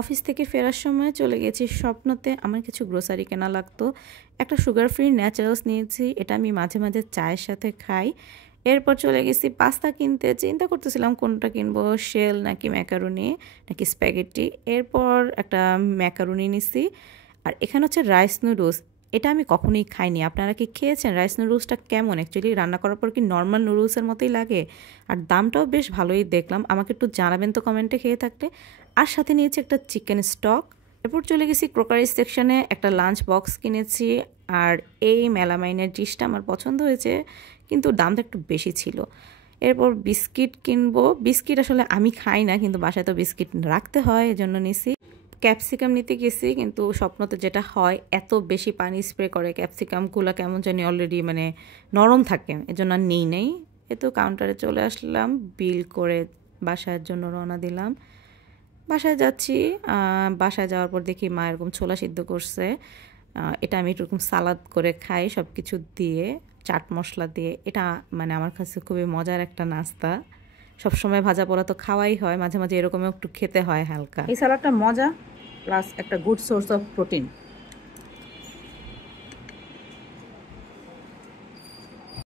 Office থেকে ফেরার সময় চলে গেছি স্বপ্নতে। আমার কিছু গ্রোসারি কেনা লাগতো। একটা সুগার ফ্রি ন্যাচারালস নিয়েছি, এটা আমি মাঝে মাঝে চায়ের সাথে খাই। এরপর চলে গেছি পাস্তা কিনতে। চিন্তা করতেছিলাম কোনটা কিনবো, শেল নাকি ম্যাকারুনি নাকি স্প্যাগেটি। এরপর একটা ম্যাকারুনি নিছি। আর এখানে হচ্ছে রাইস নুডলস। এটা আমি কখনোই খাইনি। আপনারা কি খেয়েছেন? রাইস নুডলসটা কেমন? অ্যাকচুয়ালি রান্না করার পর কি নর্মাল নুডলসের মতোই লাগে? আর দামটাও বেশ ভালোই দেখলাম। আমাকে একটু জানাবেন তো কমেন্টে খেয়ে থাকলে। আর সাথে নিয়েছি একটা চিকেন স্টক। এরপর চলে গেছি ক্রোকারি সেকশনে, একটা লাঞ্চ বক্স কিনেছি। আর এই মেলামাইনের ডিশটা আমার পছন্দ হয়েছে, কিন্তু দামটা একটু বেশি ছিল। এরপর বিস্কিট কিনবো। বিস্কিট আসলে আমি খাই না, কিন্তু বাসায় তো বিস্কিট রাখতে হয়, এজন্য নিছি। ক্যাপসিকাম নিতে গেছি, কিন্তু স্বপ্নতে যেটা হয় এত বেশি পানি স্প্রে করে ক্যাপসিকামগুলো কেমন জানি অলরেডি মানে নরম থাকে, এজন্য আর নেই নেই। এ তো কাউন্টারে চলে আসলাম, বিল করে বাসার জন্য রওনা দিলাম। বাসায় যাচ্ছি। বাসায় যাওয়ার পর দেখি মা এরকম ছোলা সিদ্ধ করছে। এটা আমি এরকম সালাদ করে খাই সব কিছু দিয়ে, চাট মশলা দিয়ে। এটা মানে আমার কাছে খুবই মজার একটা নাস্তা। সবসময় ভাজা পোড়া তো খাওয়াই হয়, মাঝে মাঝে এরকমও একটু খেতে হয় হালকা। এই সালাডটা মজা প্লাস একটা গুড সোর্স অফ প্রোটিন।